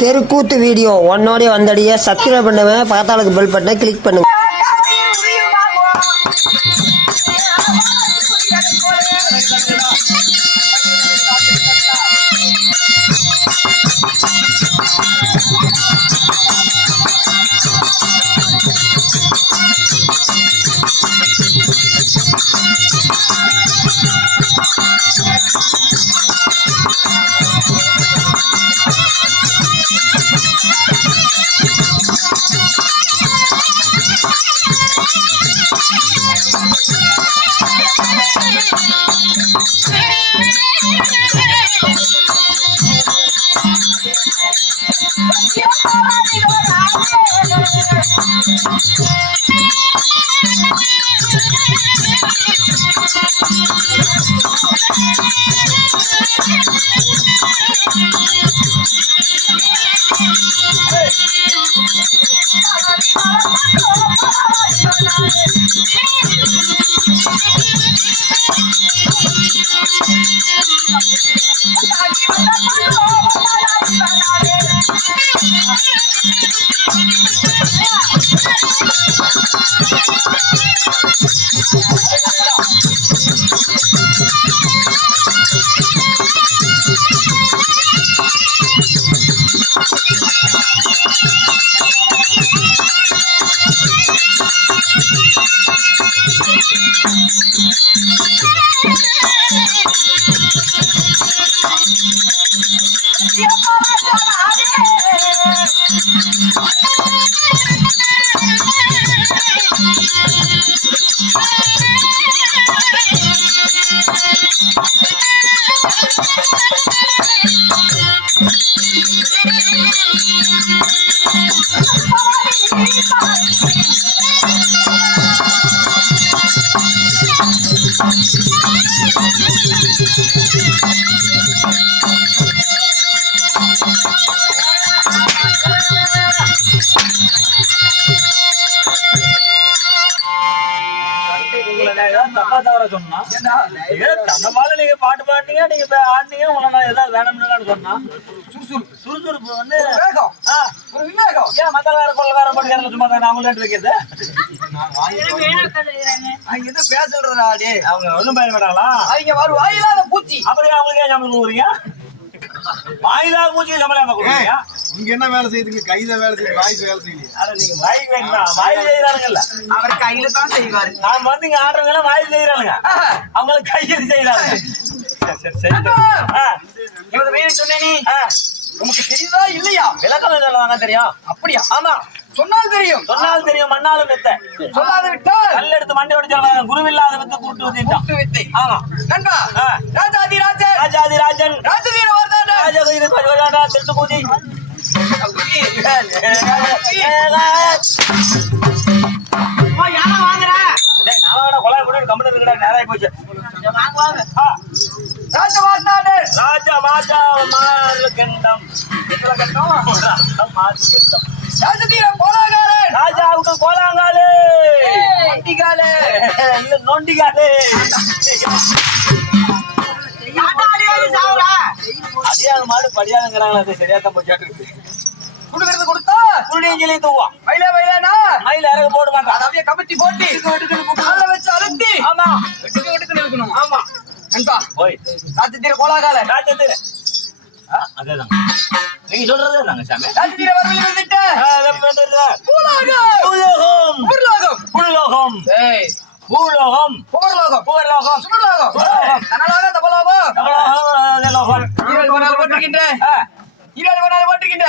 தெருக்கூத்து video ஒன்னோடய வந்தடிய subscribe பண்ணுவேன், பக்கத்தாளுக்கு bell பட்டனை கிளிக் பண்ணுங்க. நீங்க பாட்டு பாட்டீங்க, நீங்க ஆடினீங்க, உங்களை ஏதாவது வேணும்னு சொன்னா சுறுசுறுப்பு வந்து ஏன் மத்த வேற கொள்ளக்கார படிக்கிற சும்மா தான் அவங்களே வைக்கிறது பேசுறாடி அவங்க ஒண்ணும் பயன் மாட்டாங்களா? அவங்க வரும் வாயிலாத பூச்சி அப்படியே அவங்களுக்கு ஏன் சம்பளம் கொடுக்குறீங்க? வாயிலாத பூச்சி சம்பளம் கொடுக்குறீங்க? இங்க என்ன வேலை செய்யுதுங்க? கையில வேலை செய்யுது, வாய்ஸ் வேலை செய்யுது. அட நீங்க வாய்க்கு வேண்டாம், வாயில் செய்யறானுங்கல்ல. அவர் கையில தான் செய்வாரு. நான் வந்து இங்க ஆடுறவங்க வாயில் செய்யறானுங்க, அவங்களுக்கு கையில் செய்யறாங்க. சொன்னேனே உனக்கு தெரியுதா இல்லையா? விளக்கம் சொல்லுவாங்க தெரியும். அப்படியா? ஆமா, சொன்னால் தெரியும். சொன்னால் தெரியும், மண்ணாலும் வித்த. சொல்லாத விட்டால் கல் எடுத்து மண்டை உடைச்சாங்க. குருவில்லாத வித்து கூட்டு வித்தை. ஆமா நண்பா, ராஜாதி ராஜன், ராஜாதி ராஜன், ராஜவீர வர்தன, ராஜவீர பரிவாரா திருட்டு கூதி. ராஜாவுக்கு கோலாங்காலே நொண்டிகாலே அடியாத மாடு படியாதுங்கிறாங்களா? சரியாத்தான் போச்சாட்டு குடுக்கறது கொடுத்தா குடிஞ்சலி தூவா மயில மயிலனா மயில இறங்க போட மாட்டான். அதை அப்படியே கமிட்டி போட்டு கால வச்சு அழுத்தி ஆமா வெட்டுக்கு இருக்கணும். ஆமா நண்பா, போய் ராஜதீர கோலாகால ராஜதீர அதேதான் நீங்க சொல்றதே தாங்க சாமி. ராஜதீர வரவில்லை வந்துட்டு பூலோகம் பூலோகம் பூலோகம் பூலோகம் ஏய் பூலோகம் பூலோகம் பூலோகம் சுமலோகம் தனலோகம் தபலோகம் பூலோகம் ஈரல் வரால் போட்டுக்கின்ற ஈரல் வரால் போட்டுக்கின்ற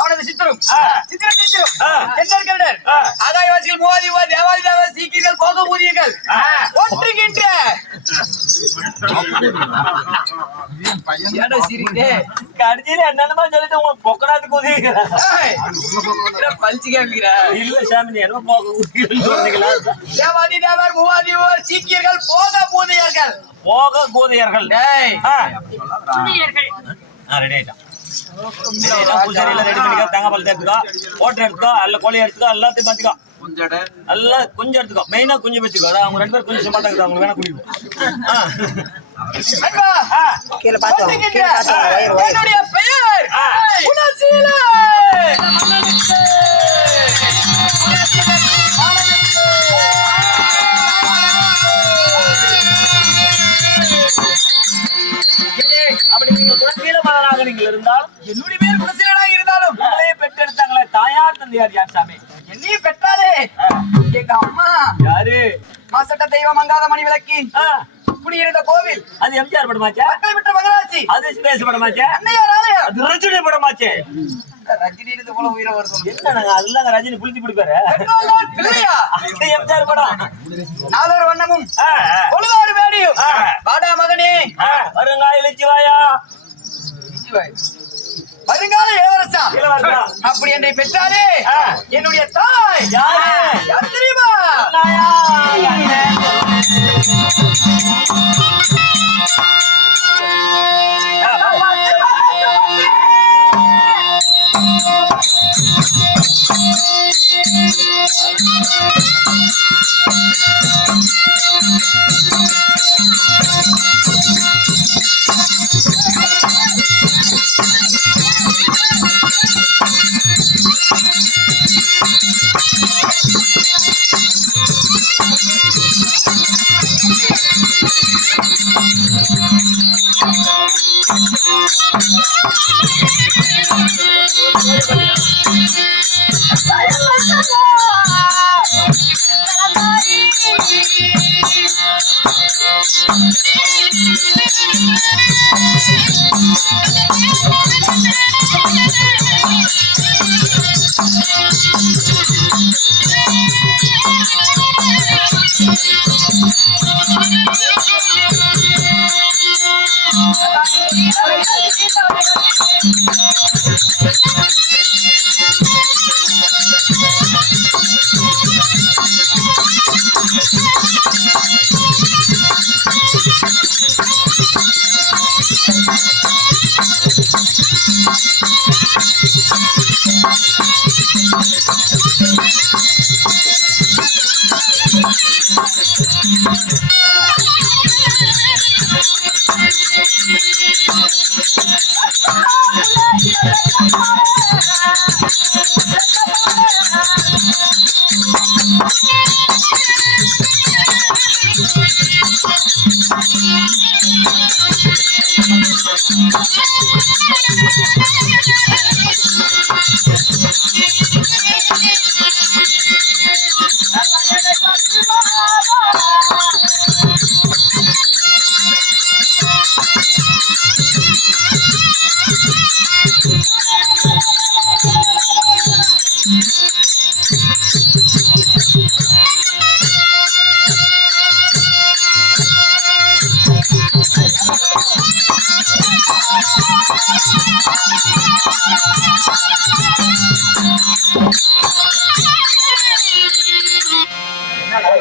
அவனது சித்திரம் சித்திரம் சித்திரம் என்ன ஆகாயவாசிகள் மூவாதி தேவாதி தேவ சீக்கியர்கள் போக ஊதியர்கள் ஒட்டுகின்ற கடைசியில என்னென்னமா சொல்லிட்டு உங்களுக்கு பொக்கடாத்து குதிக்கிறேன் பழிச்சு கேட்கிற இல்ல சாமி, நீ என்ன போக சொன்னீங்களா? தேவாதி தேவர் மூவாதி சீக்கியர்கள் போக ஊதியர்கள் போக கூதியர்கள் ரெடி ஆயிட்டான். பூசாரியில ரெடி பண்ணிக்கோ, தேங்காய் பழத்தை எடுத்துக்கோ, ஓட்டை எடுத்துக்கோ, அல்ல கோழி எடுத்துக்கோ, எல்லாத்தையும் பார்த்துக்கோ. நல்லா குஞ்சு எடுத்துக்கோ, மெயினா குஞ்சு வச்சுக்கோ. அவங்க 2 பேரும் குஞ்சு மாட்டாங்க, அவங்க வேணா குடிக்கும். நண்பா, கீழே பார்த்து வாங்க, ஒட்டுகின்ற கீழே பார்த்து வாங்க, வயிறு, வயிறு. என்னுடைய பெயர் குணசீலன். அப்படி நீங்க குணசீல மலனாக நீங்கள் இருந்தாலும் என்னுடைய பேர் குணசீலனாக இருந்தாலும் உங்களையே பெற்றெடுத்தாங்களே தாயார் தந்தையார் யார் சாமி? என்னையும் பெற்றாலே எங்க அம்மா யாரு? மாசட்ட தெய்வம் மங்காத மணி விளக்கி குடியிருந்த கோவில், அது எம்ஜிஆர் படமாச்சே? மக்கள் விட்ட மகராட்சி, அது சுரேஷ் படமாச்சே? அன்னையார் ஆலயம், அது ரஜினி படமாச்சே? ரஜினி இருந்து போல உயிரை வருது. என்னங்க அதுலங்க ரஜினி புளிச்சு பிடிப்பாரு? பெற்றோர்கள் பிள்ளையா அது எம்ஜிஆர் படம். நாலொரு வண்ணமும் பொழுதோடு வேடியும் வாடா மகனே வருங்கால இலச்சிவாயா வருங்கால இளவரசா இளவரசா. அப்படி என்னை பெற்றாலே என்னுடைய தாய் யாரு? யார் தெரியுமா? நாயா, கண்ணே.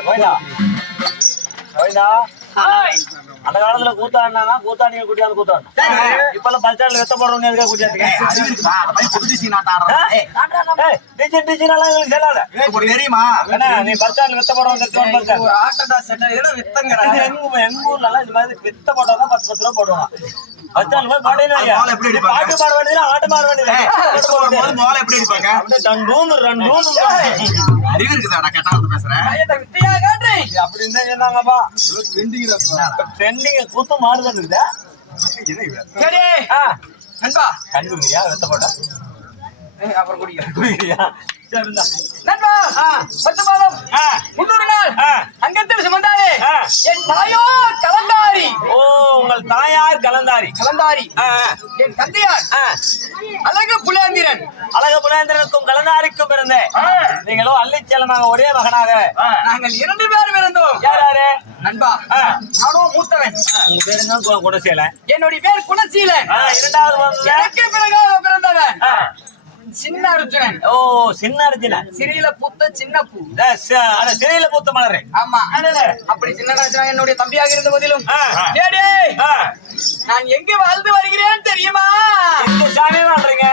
கோயிலா கோயிலா அந்த காலத்துல கூத்தாடினா கூத்தாடிங்க கூட்டியாந்து கூத்தாடணும். இப்ப எல்லாம் பஸ் ஸ்டாண்ட்ல வெத்த போடுறவங்க எதுக்காக கூட்டியாந்துங்க? தெரியுமா? நீ பஸ் ஸ்டாண்ட்ல வெத்த போடுறவங்க எங்க ஊர்ல எல்லாம் இந்த மாதிரி வெத்த போட்டாதான் 10 ரூபா போடுவாங்க. பஸ் ஸ்டாண்ட்ல போய் பாட்டு பாட வேண்டியது ஆட்டு மாட வேண்டியது எப்படி இருப்பாங்க? அறிவு இருக்குதாடா கேட்டாலும் பேசுறேன். அப்படின்னு தான் சொன்னாங்கப்பா. ட்ரெண்டிங் கூத்து மாறுதல் இருக்குதா? சரி நண்பா, கண்டுபிடியா வெத்த போட்டா அப்புறம் குடிக்கிறேன். குடிக்கிறியா? சரி இந்தா. நண்பா, 10 மாதம் 300 நாள் அங்கத்தில் சுமந்தாலே என் தாயோ கலந்தாரி. ஓ, உங்கள் தாயார் கலந்தாரி. கலந்தாரி என் தந்தையார் அழகு புலேந்திரன். அழகு புலேந்திரனுக்கும் கலந்தாரிக்கும் பிறந்தேன். நீங்களோ அள்ளிச்சலமாக ஒரே மகனாக நாங்கள் 2 பேரும் இருந்தோம். யார் யாரு? நண்பா, நானும் மூத்தவன். உங்க பேரு என்ன? குணசீலன். என்னுடைய பேர் குணசீலன். இரண்டாவது வந்து எனக்கு பிறகாக பிறந்தவன் சின்ன அர்ஜுனன். ஓ, சின்ன அர்ஜுனன். சிறியில பூத்த சின்ன பூ. சிறையில பூத்த மலரு. ஆமா, அப்படி சின்ன அர்ஜுனன் என்னுடைய தம்பியாக இருந்த போதிலும் நான் எங்க வாழ்ந்து வருகிறேன் தெரியுமா? இந்த சாமி வாழ்றீங்க.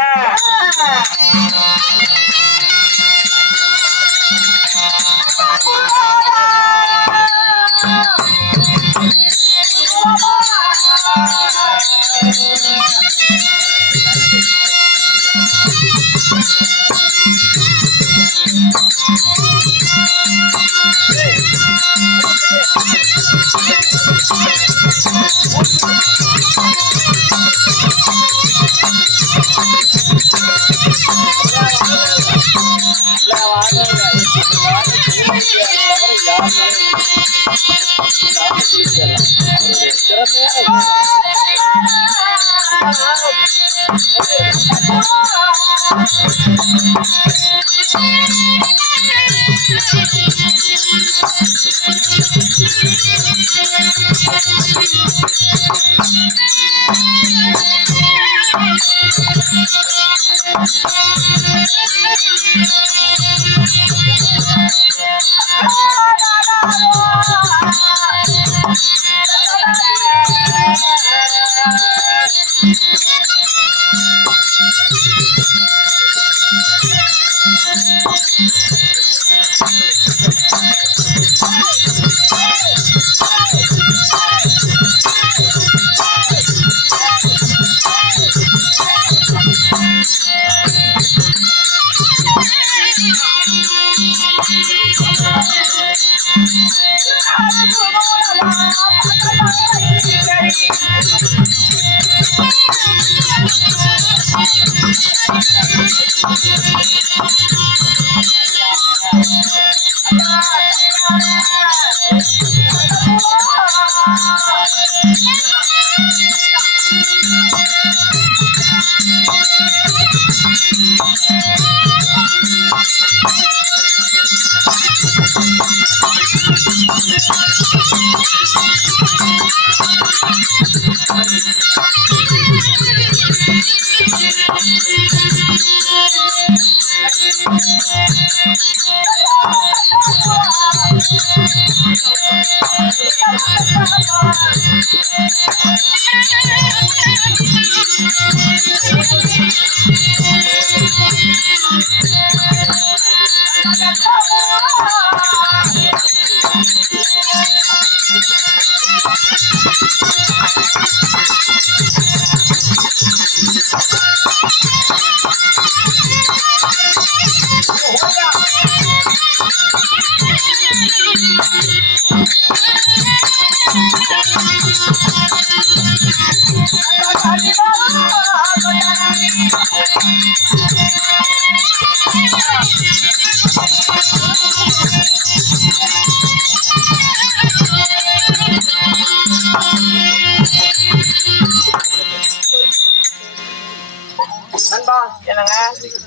என்னங்க?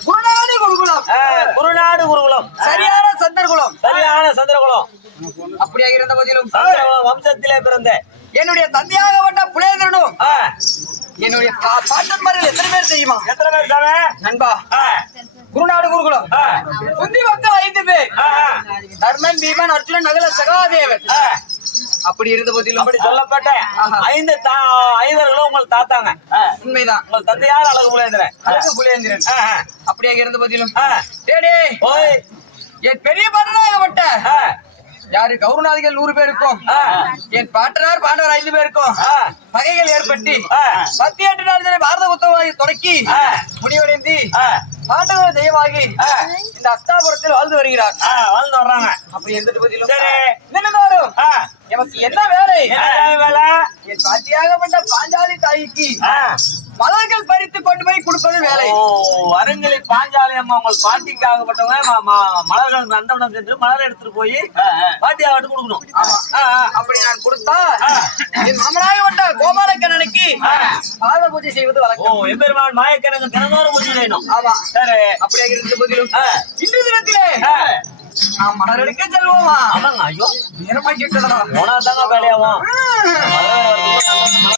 குருநாடு குருகுலம், குருநாடு குருகுலம், சரியான சந்தர்குலம், சரியான சந்திரகுலம். அப்படியாக இருந்த போதிலும் சந்திரகுலம் வம்சத்திலே பிறந்த என்னுடைய தந்தையாகப்பட்ட புலேந்திரனும் என்னுடைய பாட்டன்மார்கள் எத்தனை பேர் தெரியுமா? எத்தனை பேர் சாமி? நண்பா, குருநாடு குருகுலம் புத்தி மக்கள் 5 பேர். தர்மன், பீமன், அர்ஜுனன், நகுல, சகாதேவன். அப்படி இருந்த போதிலும் அப்படி சொல்லப்பட்ட 5 ஐவர்களும் உங்கள் தாத்தாங்க. உண்மைதான். உங்கள் தந்தையார் அழகு புலேந்திரன். அழகு புலேந்திரன். அப்படியாக இருந்த போதிலும் டேடே, ஓய், என் பெரிய பாட்டனாகப்பட்ட யாரு கௌரநாதிகள் 100 பேருக்கும் என் பாட்டனார் பாண்டவர் 5 பேருக்கும் பகைகள் ஏற்பட்டு 18 நாள் பாரத உத்தரவாதி தொடக்கி முடிவடைந்து பாண்டவர் தெய்வமாகி இந்த அஸ்தாபுரத்தில் வாழ்ந்து வருகிறார். வாழ்ந்து வர்றாங்க. அப்படி இருந்துட்டு பதிலும் சரி, நின்றும் எமக்கு என்ன வேலை? வேலை என் பாட்டியாகப்பட்ட பாஞ்சாலி தாய்க்கு மலர்கள் பறித்து கொண்டு போய் கொடுப்பது வேலை. வருங்களில் பாஞ்சாலி அம்மா உங்கள் பாட்டிக்காகப்பட்டவங்க மலர்கள் நந்தவனம் சென்று மலர் எடுத்துட்டு போய் பாட்டியாகட்டு கொடுக்கணும். அப்படி நான் கொடுத்தா என் மாமனாகப்பட்ட கோபாலக்கண்ணனுக்கு பாத பூஜை செய்வது வழக்கம். எம்பெருமான் மாயக்கணக்கு தினந்தோறும் பூஜை செய்யணும். ஆமா, சரி. அப்படியாக இருந்த போதிலும் இன்று தினத்திலே நாம் மலர் எடுக்க செல்வோமா? ஆமாங்க. ஐயோ, நேரமாய் கிட்டதா போனா தாங்க வேலையாகும்.